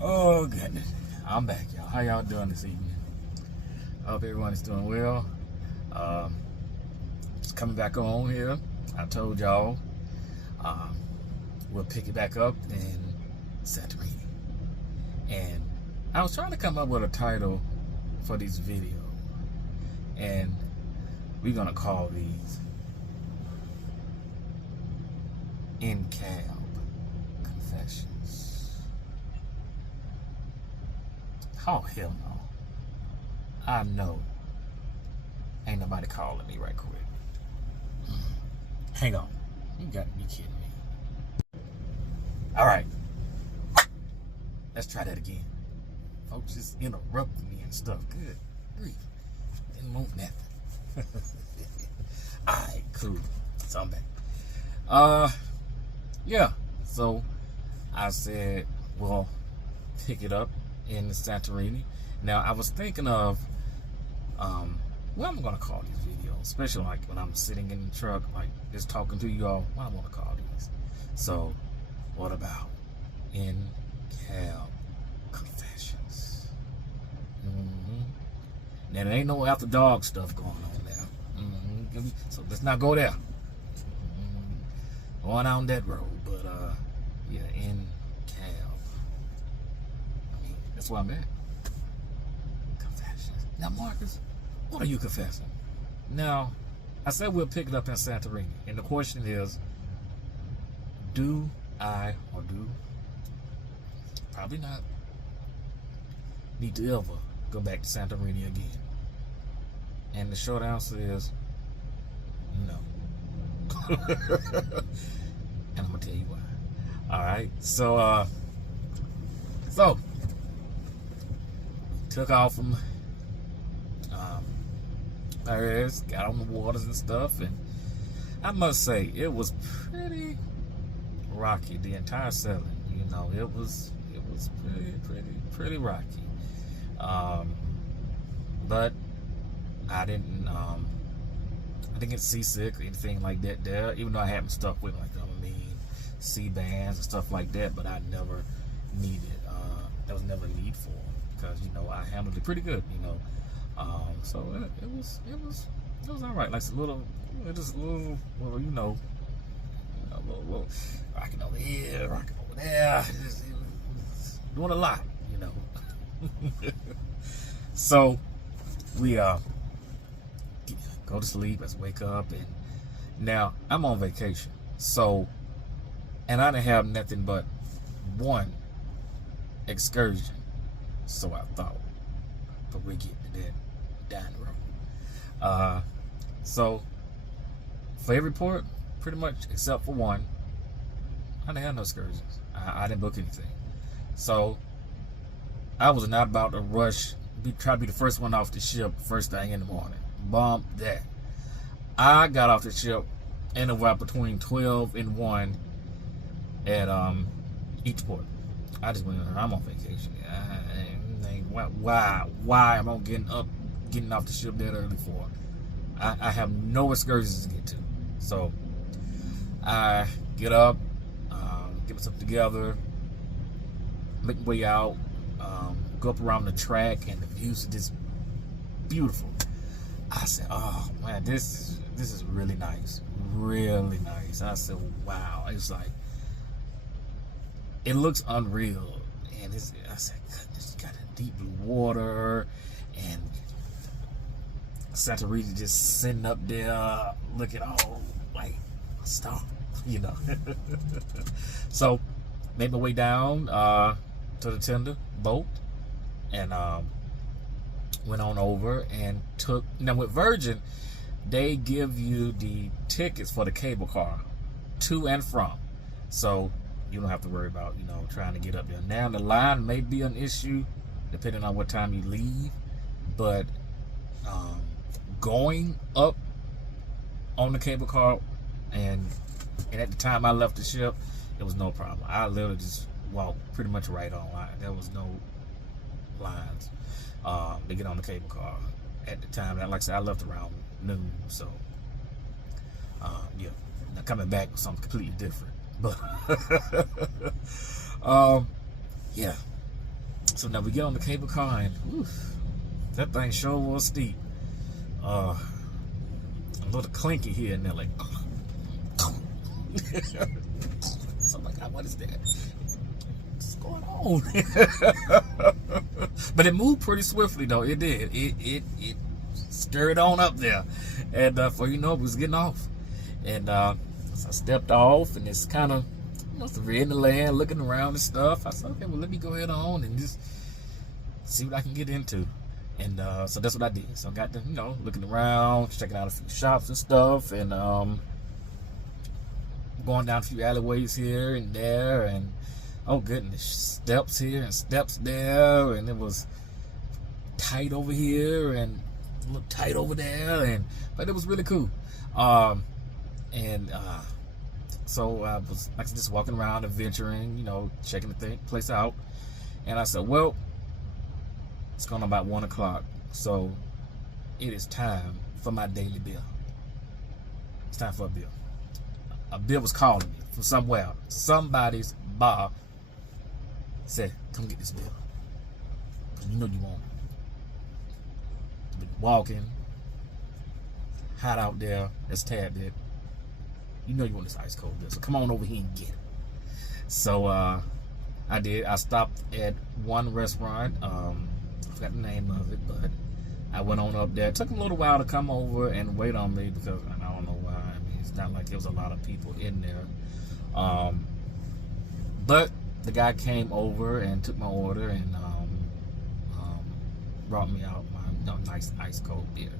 Oh goodness, I'm back, y'all. How y'all doing this evening? I hope everyone is doing well. Just coming back on here. I told y'all we'll pick it back up in Santorini, and I was trying to come up with a title for this video, and we're gonna call these in-cab confessions. Oh hell no! I know ain't nobody calling me right quick. Hang on, you got to be kidding me. All right, let's try that again. Folks just interrupting me and stuff. Good grief, didn't want nothing. All right, cool. So I'm back. Yeah. So I said, well, pick it up in the Santorini. Now I was thinking of what I'm gonna call these videos, especially like when I'm sitting in the truck, like just talking to you all. What I'm gonna call these? So, what about in-cab confessions? Now there ain't no after dog stuff going on there. So let's not go there. Going down that road, but yeah, in-cab. I mean, that's where I'm at. Confessions. Now, Marcus, what are you confessing? Now, I said we'll pick it up in Santorini, and the question is, do I or do probably not need to ever go back to Santorini again? And the short answer is no. And I'm gonna tell you why. All right, so took off from Paris, got on the waters and stuff, and I must say it was pretty rocky the entire sailing. You know, it was pretty rocky. But I didn't get seasick or anything like that there, even though I had my stuff with, like sea bands and stuff like that, but I never needed that was never a need for, because you know I handled it pretty good, you know. So it was all right, like a little you know, little rocking over here, rocking over there, just doing a lot, you know. So we go to sleep, let's wake up, and now I'm on vacation, so, and I didn't have nothing but one excursion, so I thought, but we're getting to that down the road. So for every port, pretty much except for one, I didn't have no excursions. I didn't book anything, so I was not about to rush, try to be the first one off the ship first thing in the morning. Bump that. I got off the ship anywhere between 12 and 1 at each port. I just went, I'm on vacation. Why am I getting off the ship that early for? I have no excursions to get to. So I get up, get myself together, make my way out, go up around the track, and the views are just beautiful. I said, oh man, this is really nice, really nice. I said, wow, it's like, it looks unreal, and I said, goodness, you got a deep blue water, and Santorini just sitting up there looking all like a star, you know. So made my way down to the tender boat, and went on over and took, now with Virgin, they give you the tickets for the cable car to and from, so you don't have to worry about, you know, trying to get up there. Now the line may be an issue depending on what time you leave, but going up on the cable car, and at the time I left the ship, it was no problem. I literally just walked pretty much right on. There was no lines to get on the cable car at the time. Like I said, I left around noon, so yeah. Now coming back was something completely different. But yeah. So now we get on the cable car, and that thing sure was steep. A little clinky here and there, like. So I'm like, what is that? What's going on? But it moved pretty swiftly, though. It did. It scurried on up there, and before you know it, was getting off. And so I stepped off, and it's kind of, reading the land, looking around and stuff. I said, okay, well, let me go ahead on and just see what I can get into. And so that's what I did. So I got to, looking around, checking out a few shops and stuff, and going down a few alleyways here and there, and oh goodness, steps here and steps there, and it was tight over here and a little tight over there, but it was really cool. So I was just walking around, adventuring, checking the place out, and I said, well, it's going on about 1 o'clock, so it is time for my daily bill. It's time for a bill. A bill was calling me from somewhere. Somebody's bar said, come get this bill. You know you want it. You've been walking, hot out there, that's tad bit. You know you want this ice cold bill, so come on over here and get it. So I did. I stopped at one restaurant. I forgot the name of it, but I went on up there. It took a little while to come over and wait on me because I don't know why. I mean, it's not like there was a lot of people in there. But the guy came over and took my order and brought me out my nice ice cold beer.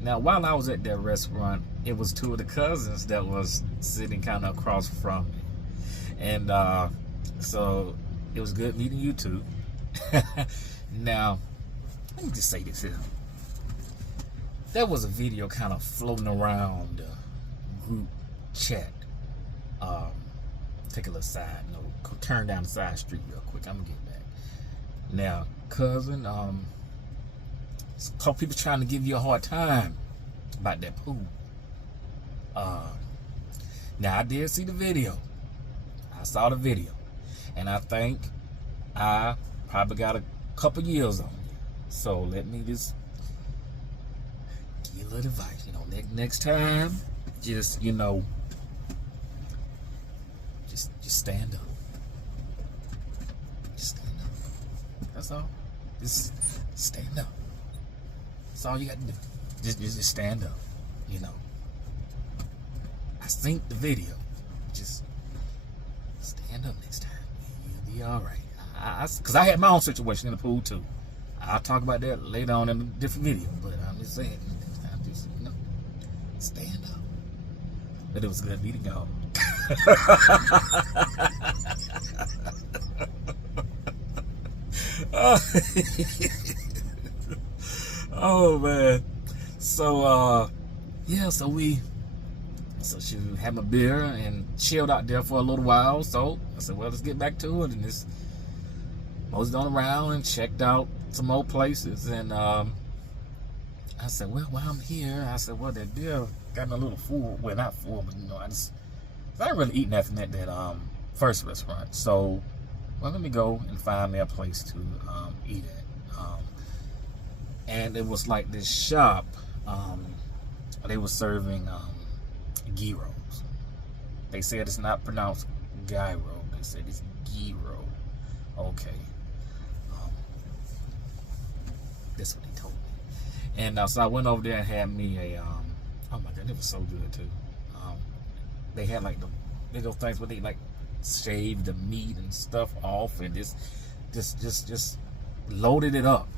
Now, while I was at that restaurant, it was two of the cousins that was sitting kind of across from me. And so it was good meeting you two. Now, let me just say this here. There was a video kind of floating around the group chat. Take a little side note. Turn down the side street real quick. I'm going to get back. Now, cousin, a couple people trying to give you a hard time about that pool. Now, I did see the video. I saw the video. And I think I probably got a couple years on you. So let me just give you a little advice. Next time, just stand up. Just stand up. That's all. Just stand up. That's all you got to do. Just stand up. I synced the video. Just stand up next time. You'll be all right. Because I had my own situation in the pool too. I'll talk about that later on in a different video. But I'm just saying, next time, just stand up. But it was good meeting y'all. Oh man. So so she had my beer and chilled out there for a little while. So I said, well, let's get back to it, and just moseyed on around and checked out some old places. And I said, well, while I'm here, that beer got me a little full. Well, not full, but I didn't really eat nothing at that first restaurant. So, well, let me go and find me a place to eat at. And it was like this shop. They were serving gyros. They said it's not pronounced gyro. They said it's gyro. Okay. That's what they told me. And so I went over there and had me a oh my god, it was so good too. They had like the big old things where they like shaved the meat and stuff off and just loaded it up.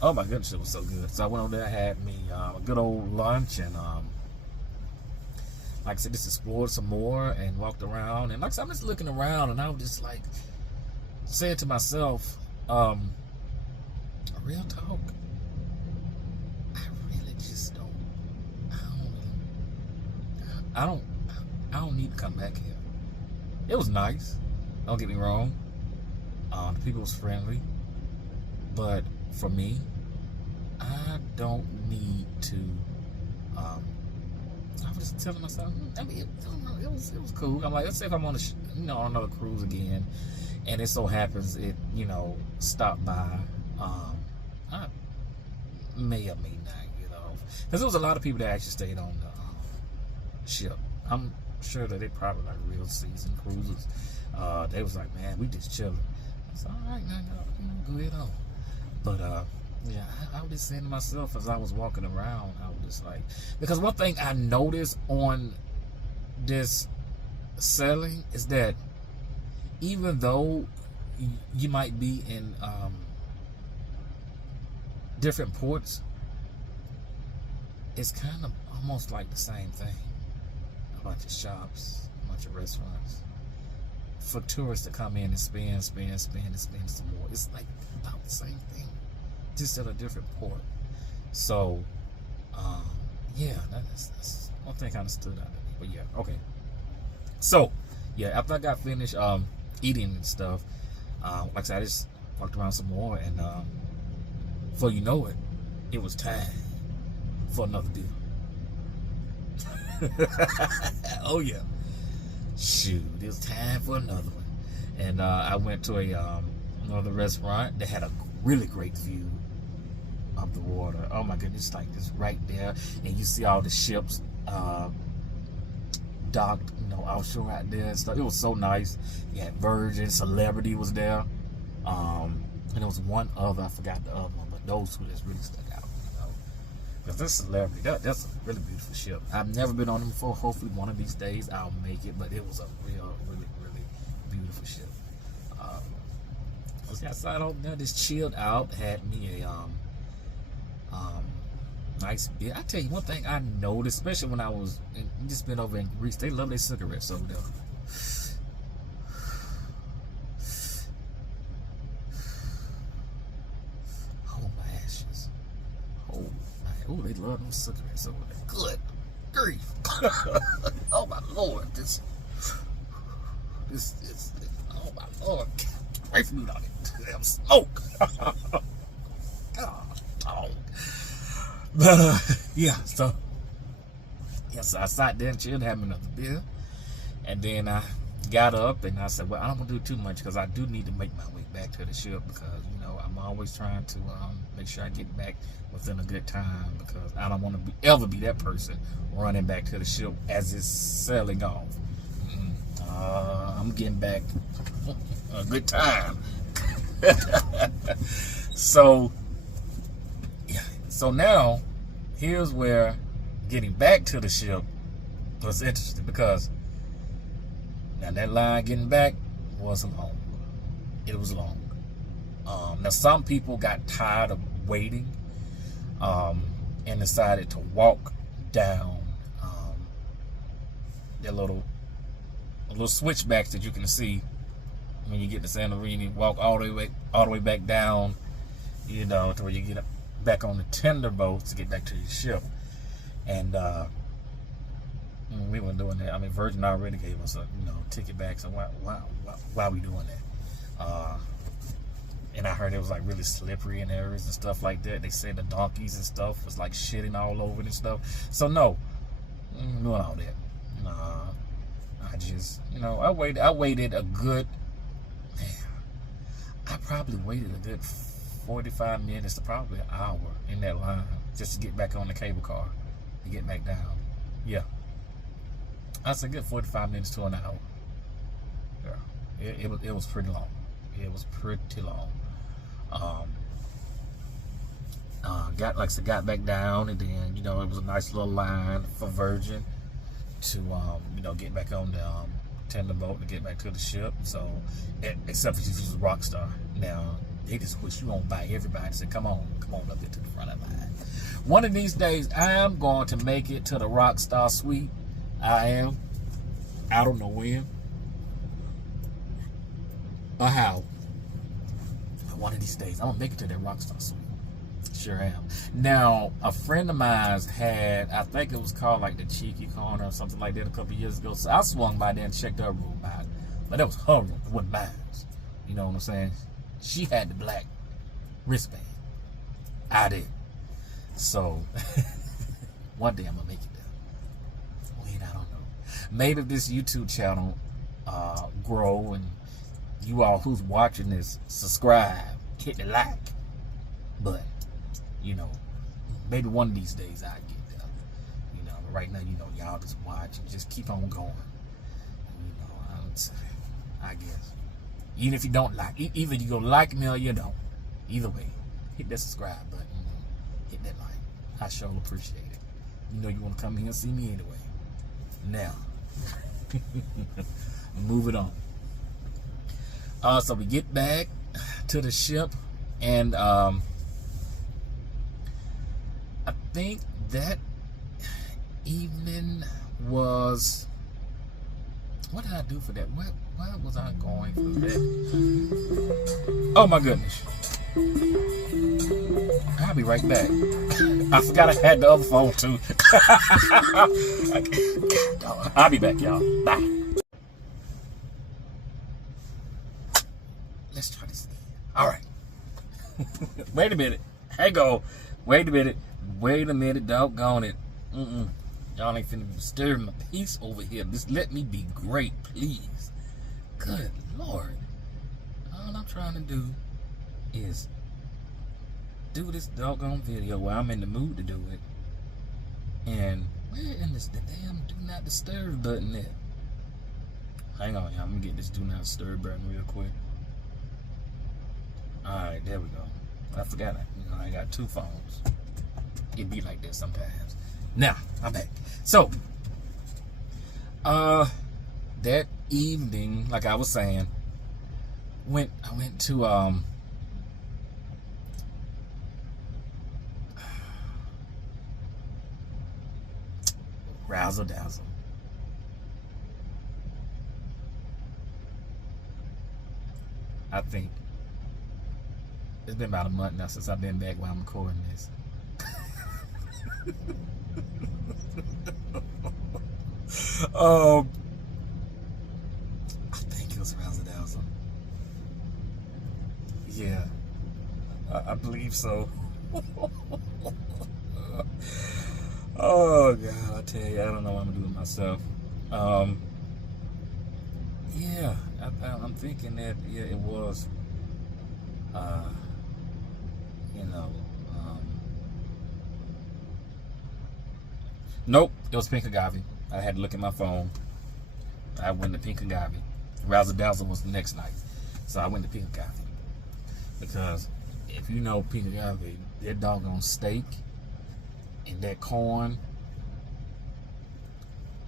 Oh my goodness, it was so good. So I went over there, had me a good old lunch, and like I said, just explored some more and walked around. And like I said, I'm just looking around, and I was just like saying to myself, real talk, I really just I don't need to come back here. It was nice, don't get me wrong. The people was friendly, but for me, I don't need to. I was just telling myself, I mean, it was cool. I'm like, let's say if I'm on on another cruise again, and it so happens it stopped by, I may or may not, because there was a lot of people that actually stayed on the ship. I'm sure that they probably like real seasoned cruisers. They was like, man, we just chilling. I said, all right, now, go ahead on. But yeah, I was just saying to myself as I was walking around, I was just like, because one thing I noticed on this sailing is that even though you might be in different ports, it's kind of almost like the same thing. A bunch of shops, a bunch of restaurants for tourists to come in and spend some more. It's like about the same thing, just at a different port. So yeah, that's one thing kind of stood out to me. But yeah, okay. So yeah, after I got finished eating and stuff, like I said, I just walked around some more, and before you know it, it was time for another beer. Oh yeah, shoot, it was time for another one. And I went to another restaurant that had a really great view of the water. Oh my goodness, like this right there, and you see all the ships docked, offshore out there and stuff. It was so nice. You had Virgin, Celebrity was there, and there was one other, I forgot the other one, but those two just really stuck out. Because this Celebrity, that's a really beautiful ship. I've never been on them before. Hopefully one of these days I'll make it, but it was a really beautiful ship. I was outside over there, just chilled out, had me a nice beer. I tell you one thing I noticed, especially when I was just been over in Greece, they love their cigarettes over there. Oh my ashes. Oh my, they love them cigarettes over there. Good grief. Oh my Lord. This oh my Lord. Pray for me on it. Damn smoke. God. But yeah, so I sat there and chilled, having another beer, and then I got up and I said, well, I don't want to do too much because I do need to make my way back to the ship, because I'm always trying to make sure I get back within a good time, because I don't want to ever be that person running back to the ship as it's sailing off. I'm getting back a good time. So now here's where getting back to the ship was interesting, because now that line getting back was long. It was long. Now some people got tired of waiting and decided to walk down their little switchbacks that you can see when you get to Santorini. Walk all the way back down, to where you get back on the tender boat to get back to your ship. And we weren't doing that. I mean, Virgin already gave us a ticket back, so why are we doing that? And I heard it was like really slippery in areas and stuff like that. They said the donkeys and stuff was like shitting all over it and stuff. So no, doing all that. I just, I waited a good, I probably waited a good 45 minutes to probably an hour in that line just to get back on the cable car to get back down. Yeah, that's a good 45 minutes to an hour. Yeah, it was pretty long. It was pretty long. Got back down, and then it was a nice little line for Virgin to get back on the tender boat to get back to the ship. So except if you was a rock star. Now they just push you on by everybody and say, come on up here to the front of the line. One of these days I am going to make it to the rock star suite. I am. I don't know when or how. But one of these days I'm gonna make it to that rock star suite. Sure am. Now, a friend of mine had, I think it was called like the Cheeky Corner or something like that a couple of years ago. So I swung by there and checked her room out. But that was her room, it wasn't mine. You know what I'm saying? She had the black wristband. I did. So, one day I'm going to make it there. maybe if this YouTube channel grow and you all who's watching this subscribe, hit the like button. You know, maybe one of these days I get there. You know, but right now, you know, y'all just watch and just keep on going. You know, I guess. Even if you don't like, either you go like me or you don't. Either way, hit that subscribe button. You know, hit that like. I sure appreciate it. You know you want to come here and see me anyway. Now, move it on. So we get back to the ship, and I think that evening was, what did I do for that? Where was I going for that? Oh my goodness. I'll be right back. I forgot I had the other phone too. I'll be back, y'all. Bye. Let's try this again. All right. Wait a minute. Hang on. Wait a minute. Doggone it. Y'all ain't finna disturb my peace over here. Just let me be great, please. Good Lord. All I'm trying to do is do this doggone video while I'm in the mood to do it. And where in this the damn do not disturb button at? Hang on, y'all. I'm gonna get this do not disturb button real quick. Alright, there we go. I forgot I got two phones. It be like that sometimes. Now, I'm back. So that evening, like I was saying, I went to Razzle Dazzle. I think it's been about a month now since I've been back while I'm recording this. I think it was Razzle Dazzle. Yeah, I believe so. Oh God, I tell you, I don't know what I'm gonna do with myself. Yeah, I'm thinking that it was, you know, nope, it was Pink Agave. I had to look at my phone. I went to Pink Agave. Razzle Dazzle was the next night, so I went to Pink Agave because if you know Pink Agave, that doggone steak and that corn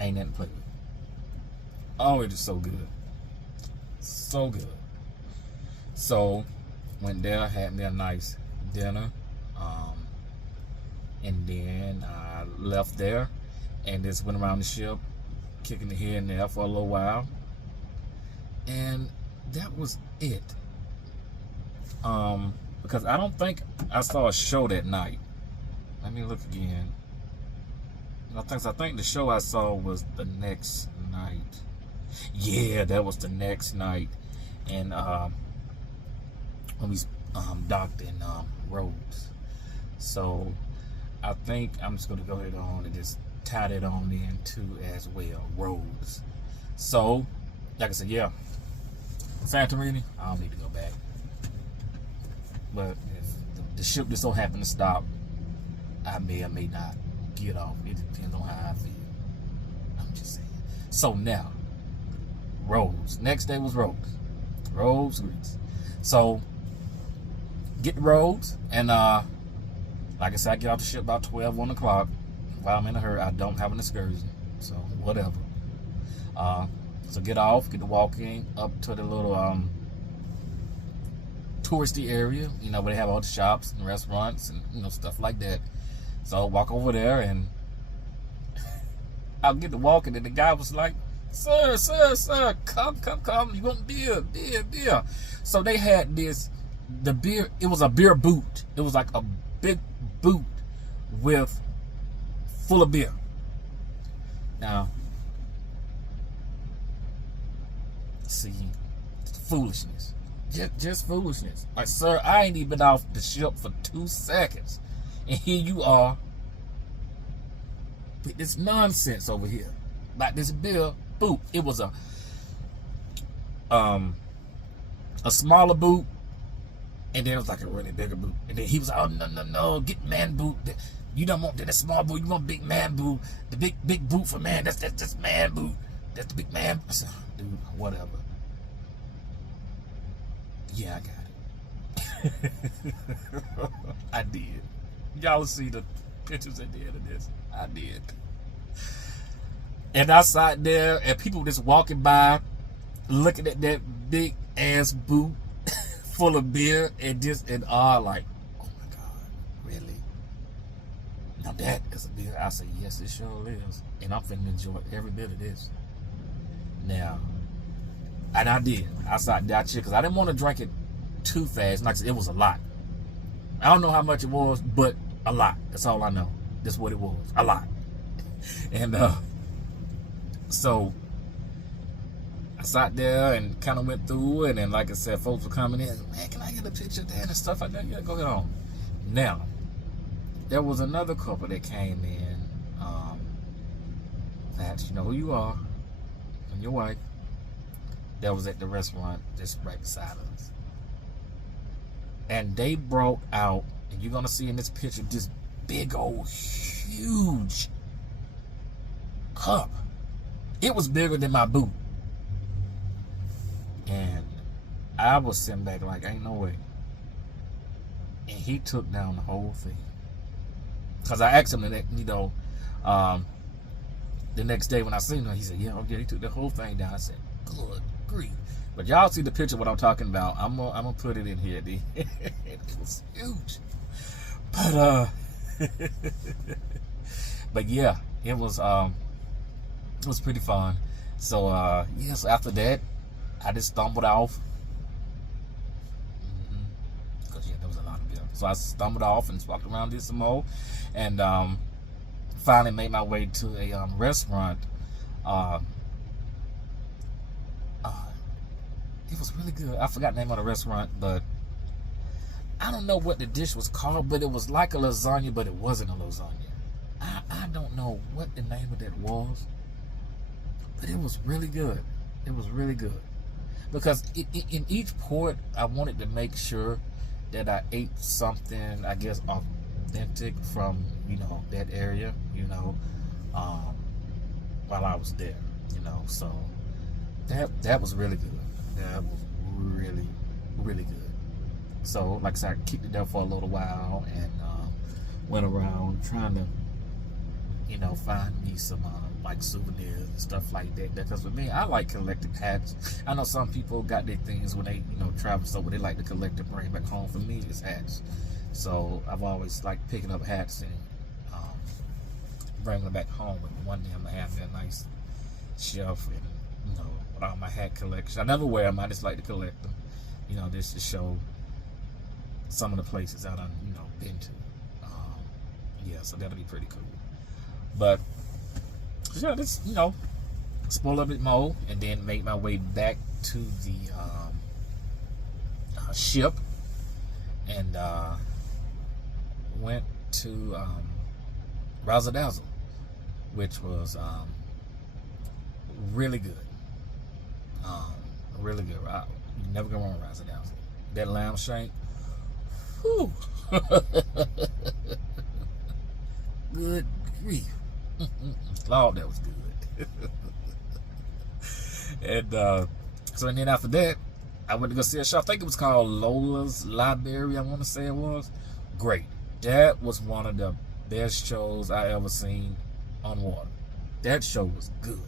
ain't nothing to play with. Oh, it is so good. So good. So, went there, had me a nice dinner. And then I left there and just went around the ship, kicking it here and there for a little while. And that was it. Because I don't think I saw a show that night. Let me look again. I think the show I saw was the next night. Yeah, that was the next night. And when we docked in Rhodes. So I think I'm just gonna go ahead on and just tie that on in too as well, Rhodes. So, like I said, yeah, Santorini, I don't need to go back. But if the ship just so happened to stop, I may or may not get off. It depends on how I feel. I'm just saying. So now, Rhodes. Next day was Rhodes. Rhodes, Greece. So, get to Rhodes, and like I said, I get off the ship about 12, 1 o'clock. While I'm in a hurry, I don't have an excursion, so whatever. So get off, get to walking up to the little touristy area, you know, where they have all the shops and restaurants and, you know, stuff like that. So I walk over there, and I'll get to walking, and the guy was like, sir, come, you want beer. So they had the beer, it was a beer boot. It was like a big boot full of beer. Now, see, foolishness. Just foolishness. Like, sir, I ain't even been off the ship for 2 seconds. And here you are with this nonsense over here. about this beer boot. It was a smaller boot, and then it was like a really bigger boot. And then he was like, oh, no, get man boot. You don't want that small boot, you want big man boot. The big boot for man, that's man boot. That's the big man. I said, dude, whatever. Yeah, I got it. I did. Y'all see the pictures at the end of this. I did. And I sat there, and people just walking by, looking at that big ass boot full of beer, and just in awe, like, oh my God, really? Now that is a beer. I said, yes, it sure is. And I'm finna enjoy every bit of this. Now, and I did. I sat there, because I didn't want to drink it too fast. Like I said, it was a lot. I don't know how much it was, but a lot. That's all I know. That's what it was. A lot. And so I sat there and kind of went through it, and like I said, folks were coming in. Man, can I get a picture of that and stuff like that? Yeah, go ahead on. Now, there was another couple that came in. That you know who you are, and your wife. That was at the restaurant just right beside us. And they brought out, and you're gonna see in this picture, this big old huge cup. It was bigger than my boot. And I was sitting back like, ain't no way. And he took down the whole thing. Because I asked him, the next day when I seen him, he said, yeah, okay, he took the whole thing down. I said, good grief. But y'all see the picture of what I'm talking about. I'm gonna put it in here. It was huge. But yeah, it was pretty fun. So yes, after that, I just stumbled off. Because yeah, there was a lot of beer. So I stumbled off and walked around, did some more, and finally made my way to a restaurant. It was really good. I forgot the name of the restaurant, but I don't know what the dish was called, but it was like a lasagna, but it wasn't a lasagna. I don't know what the name of that was, but it was really good. It was really good. Because in each port, I wanted to make sure that I ate something, I guess, authentic from, that area, while I was there, So that was really good. That was really, really good. So, like I said, I kicked it there for a little while and went around trying to, find me some like souvenirs and stuff like that. Because for me, I like collecting hats. I know some people got their things when they, travel somewhere, they like to collect and bring back home. For me, it's hats. So I've always liked picking up hats and bringing them back home. And one day I'm gonna have that nice shelf and with all my hat collection. I never wear them. I just like to collect them. Just to show some of the places I've been to. Yeah, so that'll be pretty cool. But yeah, just explore a little bit more, and then make my way back to the ship, and went to Razzle Dazzle, which was really good. Really good. You never go wrong with Razzle Dazzle. That lamb shank, whew. Good grief. Lord, that was good. And so then after that, I went to go see a show. I think it was called Lola's Library, I want to say it was. Great. That was one of the best shows I ever seen on water. That show was good.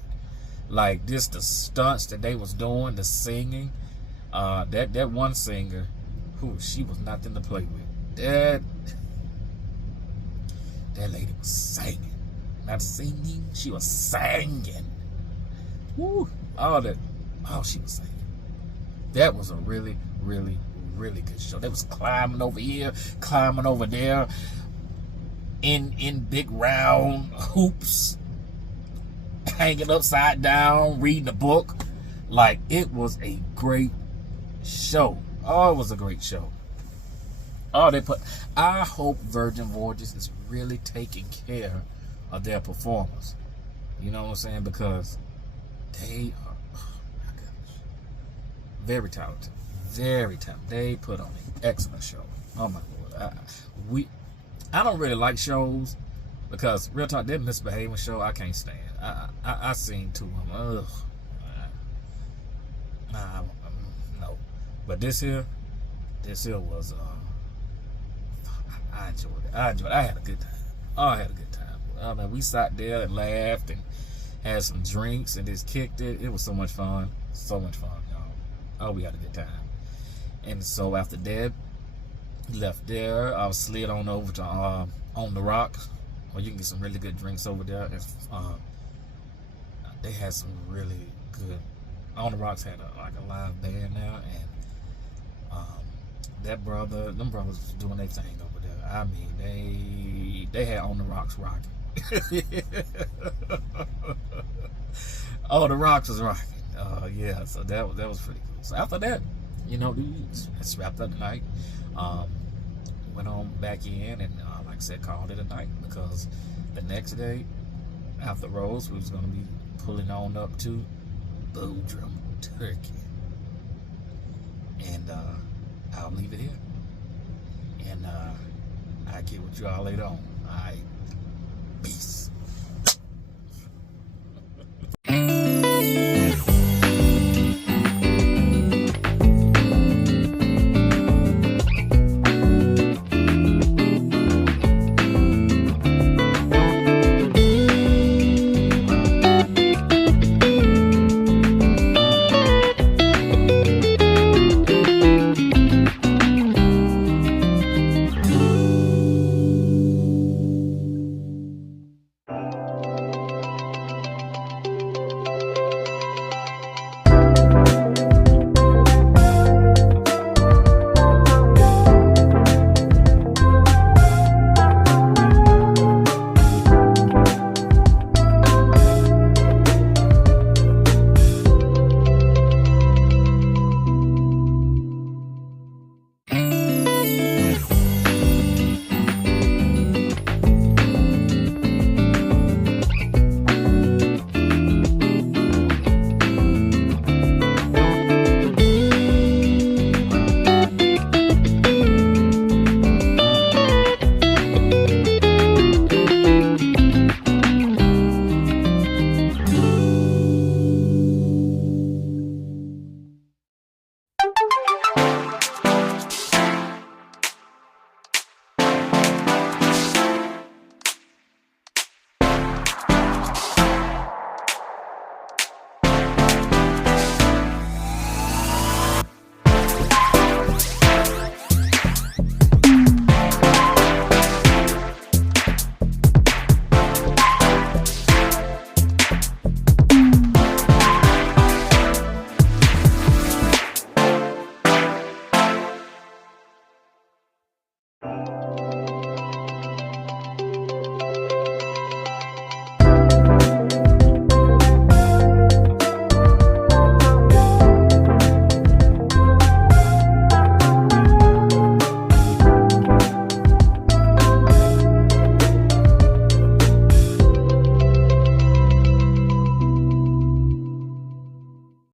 Like, the stunts that they was doing, the singing. That one singer, she was nothing to play with. That lady was singing. Not singing, she was singing. Woo! She was singing. That was a really, really, really good show. They was climbing over here, climbing over there, in big round hoops, hanging upside down, reading a book. Like, it was a great show. Oh, it was a great show. I hope Virgin Voyages is really taking care of their performers. You know what I'm saying? Because they are, oh my goodness, very talented, very talented. They put on an excellent show. Oh my Lord, I don't really like shows because real talk, that misbehaving show I can't stand. I seen two of them. Ugh. No, but this here was I enjoyed it. I had a good time. Oh, I had a good time. I mean, we sat there and laughed and had some drinks and just kicked it. It was so much fun. So much fun, y'all. Oh, we had a good time. And so after that, left there. I was slid on over to On the Rocks, where you can get some really good drinks over there. And, they had some really good. On the Rocks had a live band now, and them brothers was doing their thing over there. I mean, they had On the Rocks rocking. Oh, the Rocks was rocking. Yeah, so that was pretty cool. So after that, that's wrapped up the night. Went on back in and, like I said, called it a night, because the next day after Rhodes, we was going to be pulling on up to Bodrum, Turkey. And I'll leave it here. And I'll get with you all later on. All right. Peace.